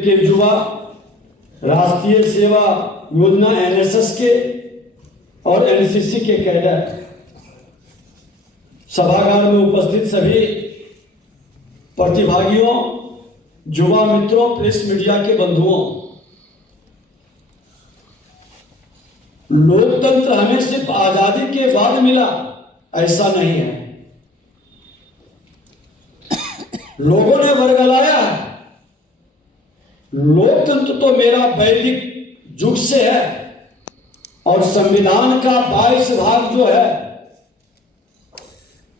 के युवा राष्ट्रीय सेवा योजना एनएसएस के और एनसीसी के कैडर, सभागार में उपस्थित सभी प्रतिभागियों, युवा मित्रों, प्रेस मीडिया के बंधुओं, लोकतंत्र हमें सिर्फ आजादी के बाद मिला ऐसा नहीं है। लोगों ने वर्गलाया है। लोकतंत्र तो मेरा वैदिक युग से है और संविधान का 22 भाग जो है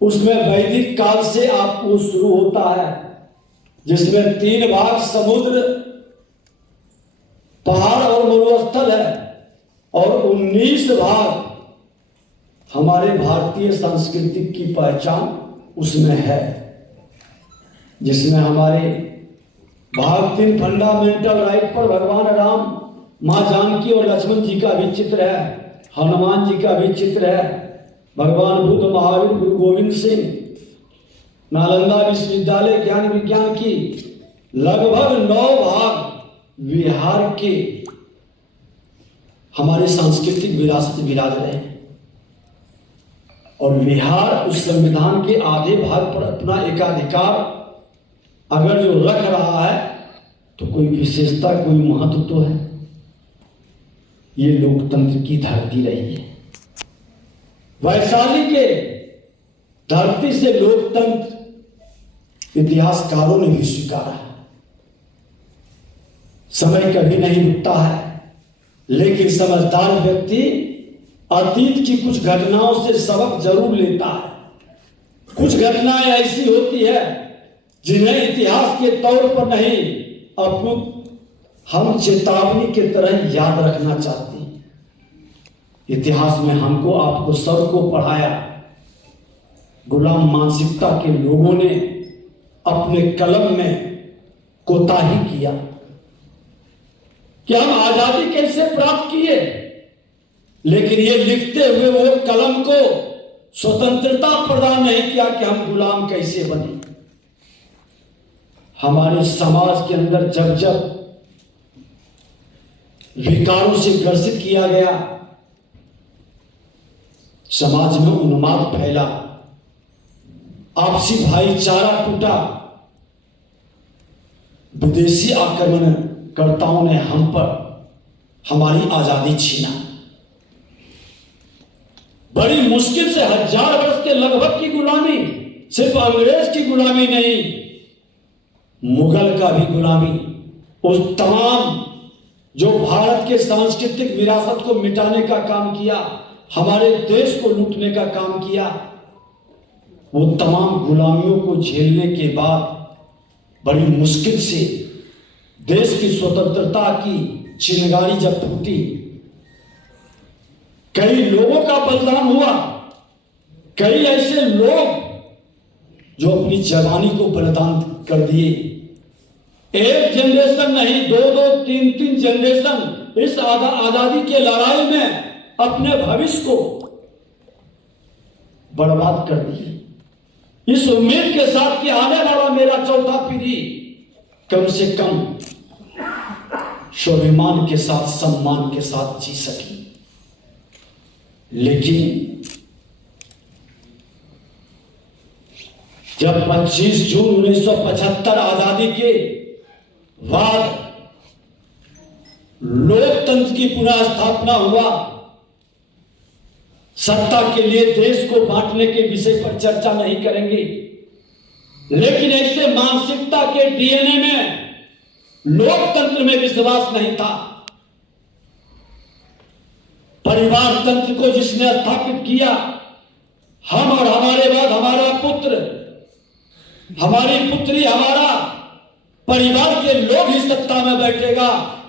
उसमें वैदिक काल से आपको शुरू होता है, जिसमें 3 भाग समुद्र, पहाड़ और मरुस्थल है और 19 भाग हमारे भारतीय संस्कृति की पहचान उसमें है, जिसमें हमारे भाग 3 फंडामेंटल राइट पर भगवान राम, मां जानकी और लक्ष्मण जी का भी चित्र है, हनुमान जी का भी चित्र है, भगवान बुद्ध, महावीर, गुरु गोविंद सिंह, नालंदा विश्वविद्यालय ज्ञान विज्ञान की लगभग 9 भाग बिहार के हमारे सांस्कृतिक विरासत विराज रहे हैं और बिहार उस संविधान के आधे भाग पर अपना एकाधिकार अगर जो रख रहा है तो कोई विशेषता, कोई महत्व तो है। ये लोकतंत्र की धरती रही है। वैशाली के धरती से लोकतंत्र इतिहासकारों ने भी स्वीकारा है। समय कभी नहीं रुकता है, लेकिन समझदार व्यक्ति अतीत की कुछ घटनाओं से सबक जरूर लेता है। कुछ घटनाएं ऐसी होती है जिन्हें इतिहास के तौर पर नहीं अपितु हम चेतावनी के तरह याद रखना चाहते हैं। इतिहास में हमको, आपको, सबको पढ़ाया, गुलाम मानसिकता के लोगों ने अपने कलम में कोताही किया कि हम आजादी कैसे प्राप्त किए, लेकिन ये लिखते हुए वो कलम को स्वतंत्रता प्रदान नहीं किया कि हम गुलाम कैसे बने। हमारे समाज के अंदर जब जब विकारों से ग्रसित किया गया, समाज में उन्माद फैला, आपसी भाईचारा टूटा, विदेशी आक्रमणकर्ताओं ने हम पर हमारी आजादी छीना। बड़ी मुश्किल से 1000 वर्ष के लगभग की गुलामी, सिर्फ अंग्रेज की गुलामी नहीं, मुगल का भी गुलामी, उस तमाम जो भारत के सांस्कृतिक विरासत को मिटाने का काम किया, हमारे देश को लूटने का काम किया, वो तमाम गुलामियों को झेलने के बाद बड़ी मुश्किल से देश की स्वतंत्रता की चिंगारी जब फूटी, कई लोगों का बलिदान हुआ। कई ऐसे लोग जो अपनी जवानी को बलिदान कर दिए। एक जनरेशन नहीं, 2-2, 3-3 जनरेशन इस आजादी के लड़ाई में अपने भविष्य को बर्बाद कर दिए, इस उम्मीद के साथ कि आने वाला मेरा चौथा पीढ़ी कम से कम स्वाभिमान के साथ, सम्मान के साथ जी सके। लेकिन जब 25 जून 1975 आजादी के बाद लोकतंत्र की पुनः स्थापना हुआ, सत्ता के लिए देश को बांटने के विषय पर चर्चा नहीं करेंगे, लेकिन ऐसे मानसिकता के डीएनए में लोकतंत्र में विश्वास नहीं था। परिवार तंत्र को जिसने स्थापित किया, हम और हमारे बाद हमारा पुत्र, हमारी पुत्री, हमारा परिवार के लोग ही सत्ता में बैठेगा,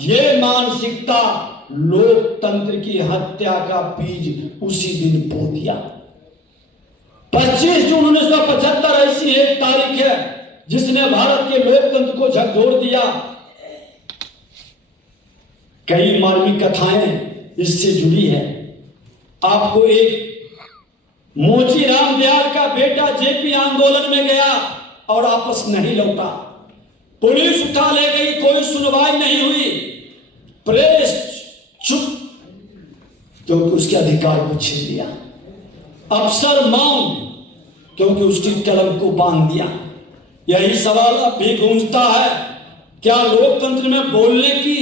ये मानसिकता लोकतंत्र की हत्या का बीज उसी दिन बो दिया। 25 जून 1975 ऐसी एक तारीख है जिसने भारत के लोकतंत्र को झकझोर दिया। कई मार्मिक कथाएं इससे जुड़ी है। आपको एक मोचीराम दयाल का बेटा जेपी आंदोलन में गया और वापस नहीं लौटा। पुलिस उठा ले गई, कोई सुनवाई नहीं हुई, प्रेस चुप, क्योंकि उसके अधिकार को छीन लिया। अफसर मौन, क्योंकि उसकी कलम को बांध दिया। यही सवाल अब भी गूंजता है, क्या लोकतंत्र में बोलने की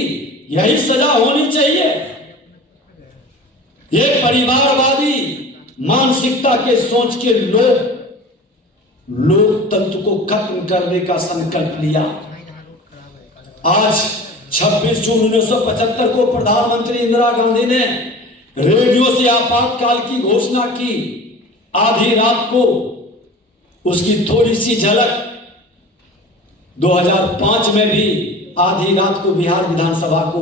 यही सजा होनी चाहिए? ये परिवारवादी मानसिकता के सोच के लोग लोकतंत्र को खत्म करने का संकल्प लिया। आज 26 जून 1975 को प्रधानमंत्री इंदिरा गांधी ने रेडियो से आपातकाल की घोषणा की। आधी रात को उसकी थोड़ी सी झलक 2005 में भी आधी रात को बिहार विधानसभा को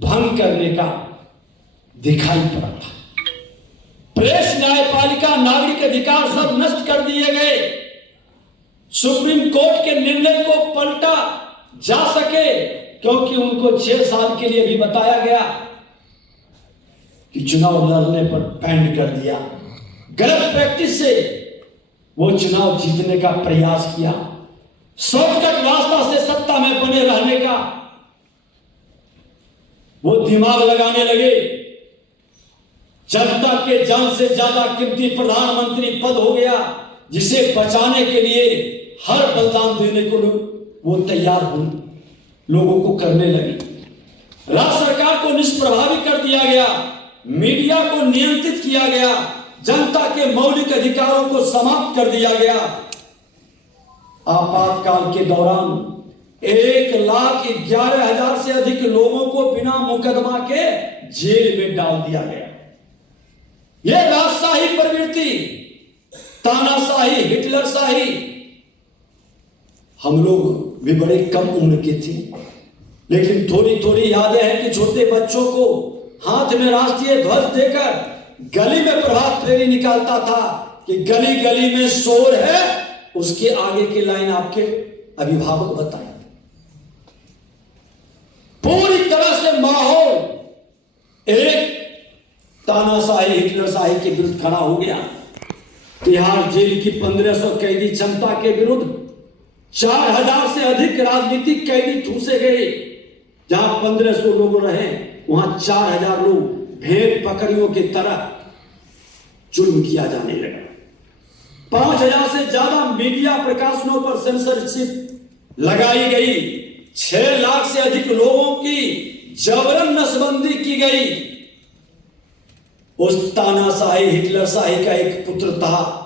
भंग करने का दिखाई पड़ा था। प्रेस, न्यायपालिका, नागरिक अधिकार सब नष्ट कर दिए गए। सुप्रीम कोर्ट के निर्णय को पलटा जा सके, क्योंकि उनको 6 साल के लिए भी बताया गया कि चुनाव लड़ने पर बैंड कर दिया। गलत प्रैक्टिस से वो चुनाव जीतने का प्रयास किया, शॉर्टकट रास्ता से सत्ता में बने रहने का वो दिमाग लगाने लगे। जनता के जान से ज्यादा कीमती प्रधानमंत्री पद हो गया, जिसे बचाने के लिए हर बलिदान देने को वो तैयार हुए, लोगों को करने लगे। राज्य सरकार को निष्प्रभावी कर दिया गया, मीडिया को नियंत्रित किया गया, जनता के मौलिक अधिकारों को समाप्त कर दिया गया। आपातकाल के दौरान 1,11,000 से अधिक लोगों को बिना मुकदमा के जेल में डाल दिया गया। यह राजशाही प्रवृत्ति, तानाशाही, हिटलरशाही, हम लोग भी बड़े कम उम्र के थे, लेकिन थोड़ी थोड़ी यादें हैं कि छोटे बच्चों को हाथ में राष्ट्रीय ध्वज देकर गली में प्रभात फेरी निकालता था कि गली गली में शोर है, उसके आगे की लाइन आपके अभिभावक बताएं। पूरी तरह से माहौल एक तानाशाही, हिटलरशाही के विरुद्ध खड़ा हो गया। तिहाड़ जेल की 1500 कैदी क्षमता के विरुद्ध 4000 से अधिक राजनीतिक कैदी ठूसे गए। जहां 1500 लोग रहे, वहां 4000 लोग भेड़ बकरियों की तरह जुल्म किया जाने लगा। 5000 से ज्यादा मीडिया प्रकाशनों पर सेंसरशिप लगाई गई। 6 लाख से अधिक लोगों की जबरन नसबंदी की गई। उस तानाशाही, हिटलरशाही का एक पुत्र था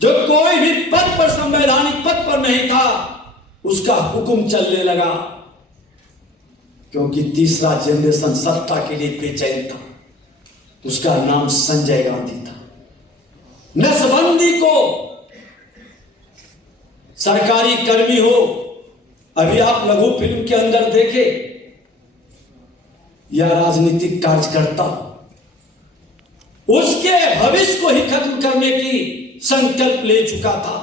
जो कोई भी पद पर, संवैधानिक पद पर नहीं था, उसका हुक्म चलने लगा, क्योंकि तीसरा जनरेशन सत्ता के लिए बेचैन था। उसका नाम संजय गांधी था। नसबंदी को सरकारी कर्मी हो, अभी आप लघु फिल्म के अंदर देखे, या राजनीतिक कार्यकर्ता, उसके भविष्य को ही खत्म करने की संकल्प ले चुका था।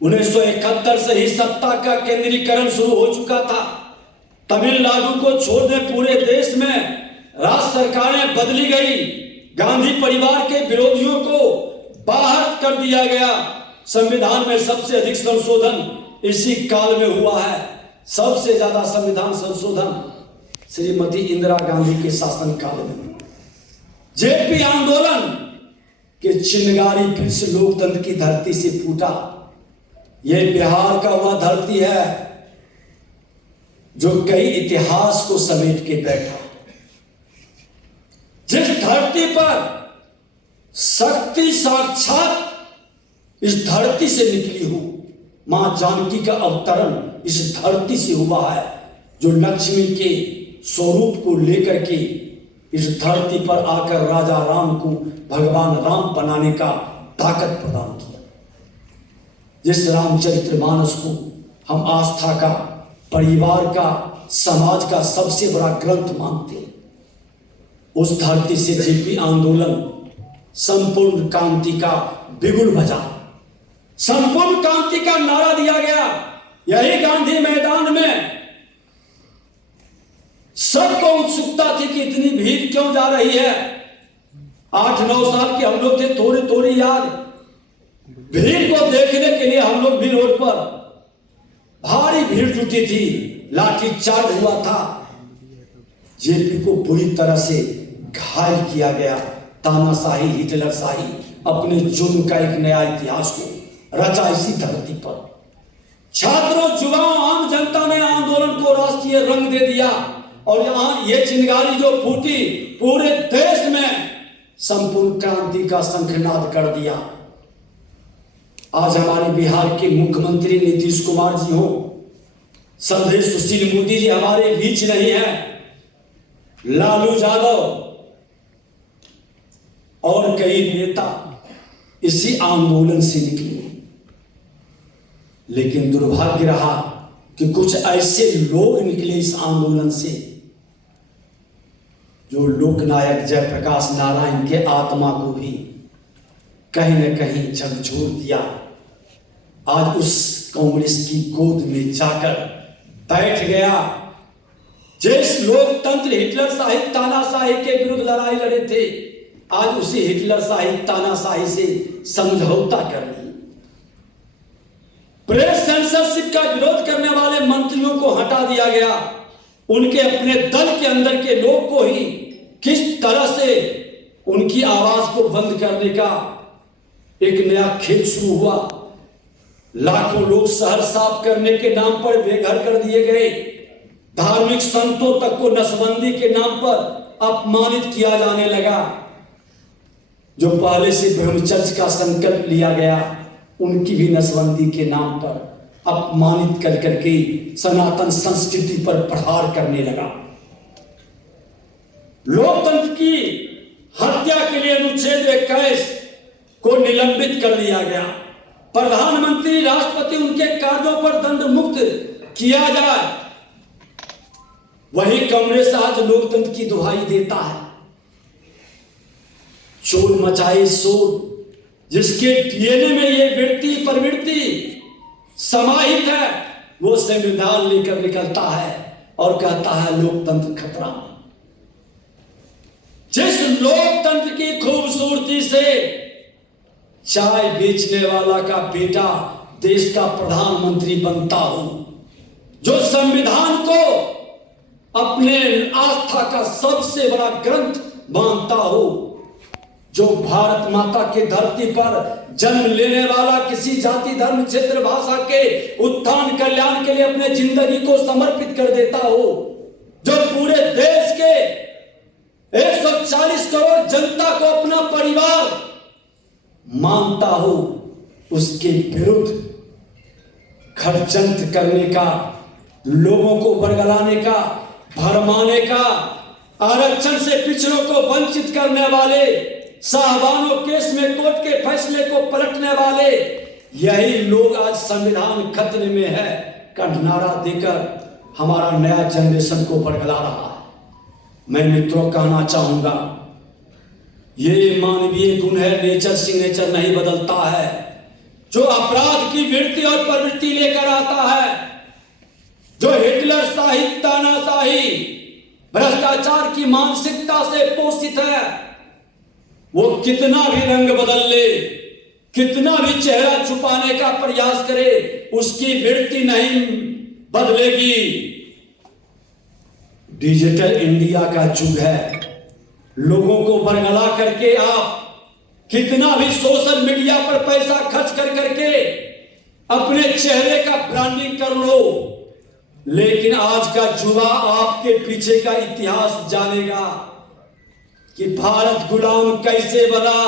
1971 से ही सत्ता का केंद्रीकरण शुरू हो चुका था। तमिलनाडु को छोड़ने पूरे देश में राज्य सरकारें बदली गई। गांधी परिवार के विरोधियों को बाहर कर दिया गया। संविधान में सबसे अधिक संशोधन इसी काल में हुआ है। सबसे ज्यादा संविधान संशोधन श्रीमती इंदिरा गांधी के शासनकाल में। जेपी आंदोलन के चिंगारी फिर से लोकतंत्र की धरती से फूटा। यह बिहार का वह धरती है जो कई इतिहास को समेट के बैठा। जिस धरती पर शक्ति साक्षात इस धरती से निकली हो, मां जानकी का अवतरण इस धरती से हुआ है, जो लक्ष्मी के स्वरूप को लेकर के इस धरती पर आकर राजा राम को भगवान राम बनाने का ताकत प्रदान किया। जिस रामचरितमानस को हम आस्था का, परिवार का, समाज का सबसे बड़ा ग्रंथ मानते हैं, उस धरती से जेपी आंदोलन संपूर्ण क्रांति का बिगुल बजा, संपूर्ण क्रांति का नारा दिया गया। यही गांधी मैदान में सबको उत्सुकता थी कि इतनी भीड़ क्यों जा रही है। 8-9 साल के हम लोग थे, थोड़ी थोड़ी याद, भीड़ को देखने के लिए हम लोग भी रोड पर भारी भीड़ जुटी थी, लाठीचार्ज हुआ था। जेपी को बुरी तरह से घायल किया गया। तानाशाही, हिटलरशाही अपने जुर्म का एक नया इतिहास को रचा इसी धरती पर। छात्रों, युवाओं, आम जनता ने आंदोलन को राष्ट्रीय रंग दे दिया और यहां ये चिंगारी जो फूटी, पूरे देश में संपूर्ण क्रांति का शंखनाद कर दिया। आज हमारे बिहार के मुख्यमंत्री नीतीश कुमार जी हो, श्रद्धेय सुशील मोदी जी हमारे बीच नहीं है, लालू यादव और कई नेता इसी आंदोलन से निकले। लेकिन दुर्भाग्य रहा कि कुछ ऐसे लोग निकले इस आंदोलन से जो लोकनायक जयप्रकाश नारायण के आत्मा को भी कहीं न कहीं झकझोर दिया। आज उस कांग्रेस की गोद में जाकर बैठ गया। जिस लोकतंत्र हिटलरशाही तानाशाही के विरुद्ध लड़ाई लड़े थे, आज उसी हिटलरशाही तानाशाही से समझौता कर ली। प्रेस सेंसरशिप का विरोध करने वाले मंत्रियों को हटा दिया गया। उनके अपने दल के अंदर के लोग को ही किस तरह से उनकी आवाज को बंद करने का एक नया खेल शुरू हुआ। लाखों लोग शहर साफ करने के नाम पर बेघर कर दिए गए। धार्मिक संतों तक को नसबंदी के नाम पर अपमानित किया जाने लगा। जो पहले से ब्रह्मचर्य का संकल्प लिया गया, उनकी भी नसबंदी के नाम पर अपमानित कर करके सनातन संस्कृति पर प्रहार करने लगा। लोकतंत्र की हत्या के लिए अनुच्छेद 21 को निलंबित कर दिया गया। प्रधानमंत्री, राष्ट्रपति उनके कार्यों पर दंड मुक्त किया जाए। वही कांग्रेस आज लोकतंत्र की दुहाई देता है। चोर मचाए शोर, जिसके डीएनए में ये वृत्ति प्रवृत्ति समाहित है, वो संविधान लेकर निकलता है और कहता है लोकतंत्र खतरा में। जिस लोकतंत्र की खूबसूरती से चाय बेचने वाला का बेटा देश का प्रधानमंत्री बनता हो, जो संविधान को अपने आस्था का सबसे बड़ा ग्रंथ मानता हो, जो भारत माता के धरती पर जन्म लेने वाला किसी जाति धर्म क्षेत्र भाषा के उत्थान कल्याण के लिए अपने जिंदगी को समर्पित कर देता हो, जो पूरे देश के 140 करोड़ जनता को अपना परिवार मानता हो, उसके विरुद्ध षड्यंत्र करने का, लोगों को बरगलाने का, भरमाने का, आरक्षण से पिछड़ों को वंचित करने वाले, साहबानों केस में कोर्ट के फैसले को पलटने वाले, यही लोग आज संविधान खतरे में है का नारा देकर हमारा नया जनरेशन को बरगला रहा है। मैं मित्रों कहना चाहूंगा, ये मानवीय गुण है, नेचर सिग्नेचर नहीं बदलता है। जो अपराध की वृत्ति और प्रवृत्ति लेकर आता है, जो हिटलरशाही तानाशाही भ्रष्टाचार की मानसिकता से पोषित है, वो कितना भी रंग बदल ले, कितना भी चेहरा छुपाने का प्रयास करे, उसकी वृत्ति नहीं बदलेगी। डिजिटल इंडिया का युग है। लोगों को बरगला करके आप कितना भी सोशल मीडिया पर पैसा खर्च कर करके अपने चेहरे का ब्रांडिंग कर लो, लेकिन आज का युवा आपके पीछे का इतिहास जानेगा कि भारत गुलाम कैसे बना।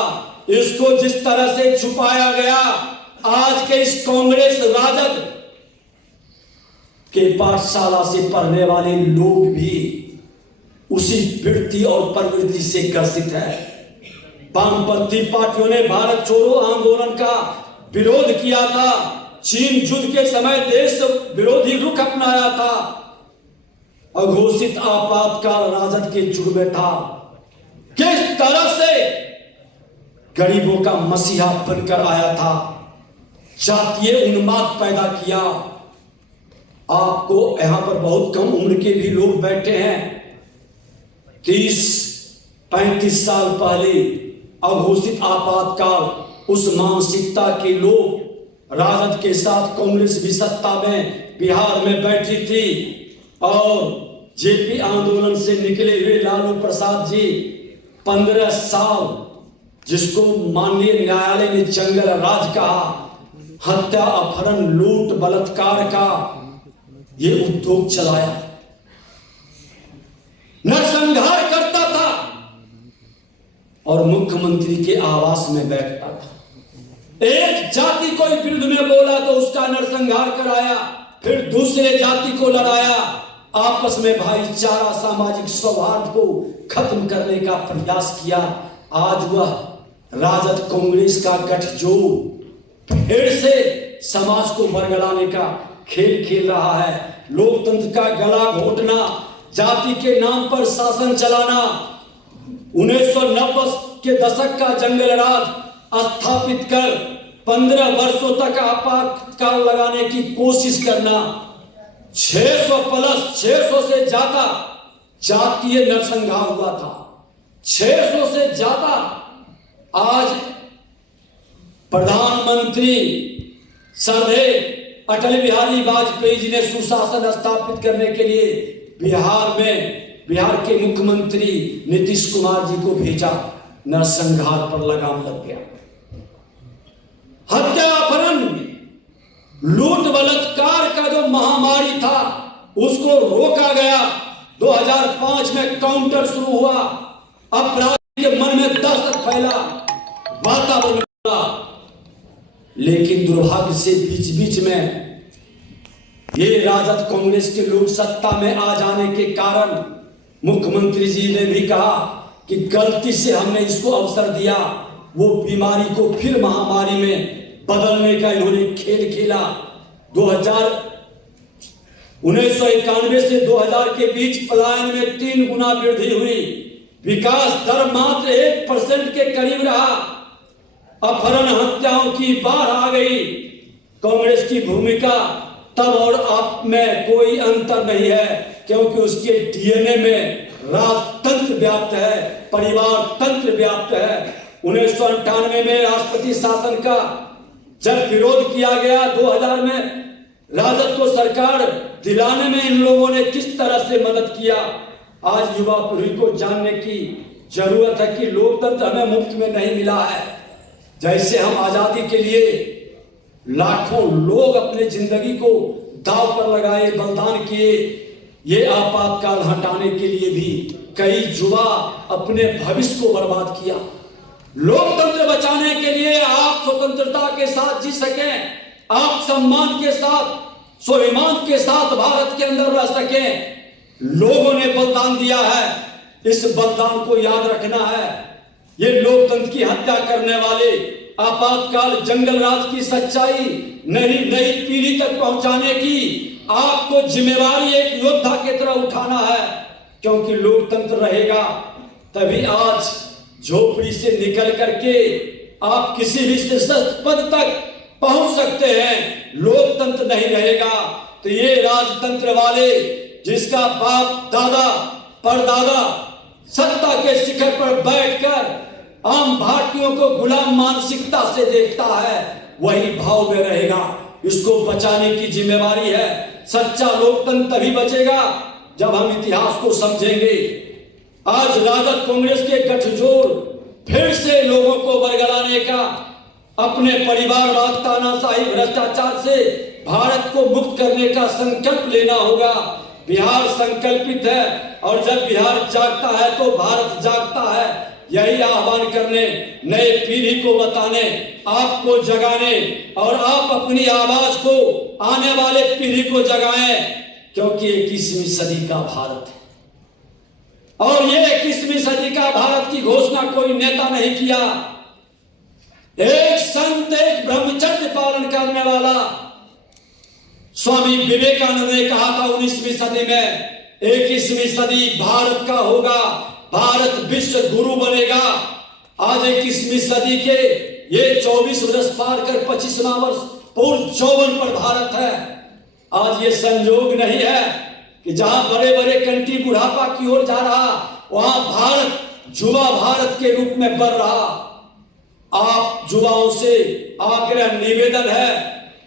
इसको जिस तरह से छुपाया गया, आज के इस कांग्रेस राजद के पाठशाला से पढ़ने वाले लोग भी उसी वृत्ति और प्रवृत्ति से ग्रसित है। वामपंथी पार्टियों ने भारत छोड़ो आंदोलन का विरोध किया था। चीन युद्ध के समय देश विरोधी रुख अपनाया था। अघोषित आपातकाल राजद के युग में था। किस तरह से गरीबों का मसीहा बनकर आया था, जातीय उन्माद पैदा किया। आपको यहां पर बहुत कम उम्र के भी लोग बैठे हैं। 30-35 साल पहले अघोषित आपातकाल, उस मानसिकता के लोग राजद के साथ कांग्रेस भी सत्ता में बिहार में बैठी थी और जेपी आंदोलन से निकले हुए लालू प्रसाद जी 15 साल, जिसको माननीय न्यायालय ने जंगल राज कहा, हत्या, अपहरण, लूट, बलात्कार का ये उद्योग चलाया, नरसंहार करता था और मुख्यमंत्री के आवास में बैठता था। एक जाति को विरुद्ध में बोला तो उसका नरसंहार कराया, फिर दूसरे जाति को लड़ाया, आपस में भाईचारा, सामाजिक सौहार्द को खत्म करने का प्रयास किया। आज वह राजद कांग्रेस का गठजोड़ फिर से समाज को बरगलाने का खेल खेल रहा है। लोकतंत्र का गला घोटना, जाति के नाम पर शासन चलाना, 1990 के दशक का जंगल राज स्थापित कर 15 वर्षों तक आपातकाल लगाने की कोशिश करना, 600 से ज्यादा जातीय नरसंहार हुआ था, 600 से ज्यादा। आज प्रधानमंत्री श्रद्धेय अटल बिहारी वाजपेयी जी ने सुशासन स्थापित करने के लिए बिहार के मुख्यमंत्री नीतीश कुमार जी को भेजा, नरसंहार पर लगाम लग गया। हत्या, अपहरण, लूट, बलात्कार का जो महामारी था उसको रोका गया। 2005 में काउंटर शुरू हुआ, अपराधी के मन में दहशत फैला, वातावरण बना, लेकिन दुर्भाग्य से बीच बीच में ये राजद कांग्रेस के लोग सत्ता में आ जाने के कारण मुख्यमंत्री जी ने भी कहा कि गलती से हमने इसको अवसर दिया, वो बीमारी को फिर महामारी में बदलने का इन्होंने खेल खेला। 1991 से 2000 के बीच पलायन में 3 गुना वृद्धि हुई, विकास दर मात्र 1% के करीब रहा, अपहरण, हत्याओं की बाढ़ आ गई। कांग्रेस की भूमिका तब और अब में कोई अंतर नहीं है, क्योंकि उसके डीएनए में राजतंत्र व्याप्त है, परिवार तंत्र व्याप्त है। 1998 में राष्ट्रपति शासन का जब विरोध किया गया, 2000 में राजद को सरकार दिलाने में इन लोगों ने किस तरह से मदद किया, आज युवा पीढ़ी को जानने की जरूरत है कि लोकतंत्र हमें मुफ्त में नहीं मिला है। जैसे हम आजादी के लिए लाखों लोग अपने जिंदगी को दांव पर लगाए, बलिदान किए, ये आपातकाल हटाने के लिए भी कई युवा अपने भविष्य को बर्बाद किया। लोकतंत्र बचाने के लिए आप स्वतंत्रता के साथ जी सकें, आप सम्मान के साथ, स्वाभिमान के साथ भारत के अंदर रह सकें, लोगों ने बलिदान दिया है। इस बलिदान को याद रखना है। ये लोकतंत्र की हत्या करने वाले आपातकाल जंगल राज की सच्चाई नई पीढ़ी तक पहुंचाने की आपको जिम्मेवारी एक योद्धा की तरह उठाना है, क्योंकि लोकतंत्र रहेगा तभी आज झोपड़ी से निकल करके आप किसी भी शीर्ष पद तक पहुंच सकते हैं। लोकतंत्र नहीं रहेगा तो ये राजतंत्र वाले, जिसका बाप दादा परदादा सत्ता के शिखर पर बैठकर आम भारतीयों को गुलाम मानसिकता से देखता है, वही भाव में रहेगा। इसको बचाने की जिम्मेवारी है। सच्चा लोकतंत्र तभी बचेगा जब हम इतिहास को समझेंगे। आज राजद कांग्रेस के गठजोड़ फिर से लोगों को बरगलाने का, अपने परिवारवाद, तानाशाही, भ्रष्टाचार से भारत को मुक्त करने का संकल्प लेना होगा। बिहार संकल्पित है और जब बिहार जागता है तो भारत जागता है। यही आह्वान करने, नए पीढ़ी को बताने, आपको जगाने और आप अपनी आवाज को आने वाले पीढ़ी को जगाएं, क्योंकि 21वीं सदी का भारत है और ये 21वीं सदी का भारत की घोषणा कोई नेता नहीं किया। एक संत, एक ब्रह्मचर्य पालन करने वाला स्वामी विवेकानंद ने कहा था 19वीं सदी में 21वीं सदी भारत का होगा, भारत विश्व गुरु बनेगा। आज 21वीं सदी के ये 24 वर्ष पार कर 25वां वर्ष पूर्ण 54 पर भारत है। आज ये संयोग नहीं है कि जहां बड़े बड़े कंट्री बुढ़ापा की ओर जा रहा, वहां भारत युवा भारत के रूप में बढ़ रहा। आप युवाओं से आग्रह निवेदन है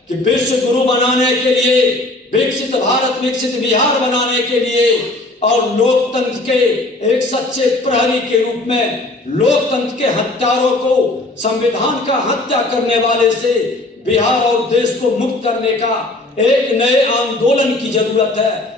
कि विश्व गुरु बनाने के लिए विकसित भारत, विकसित बिहार बनाने के लिए और लोकतंत्र के एक सच्चे प्रहरी के रूप में लोकतंत्र के हत्यारों को, संविधान का हत्या करने वाले से बिहार और देश को मुक्त करने का एक नए आंदोलन की जरूरत है।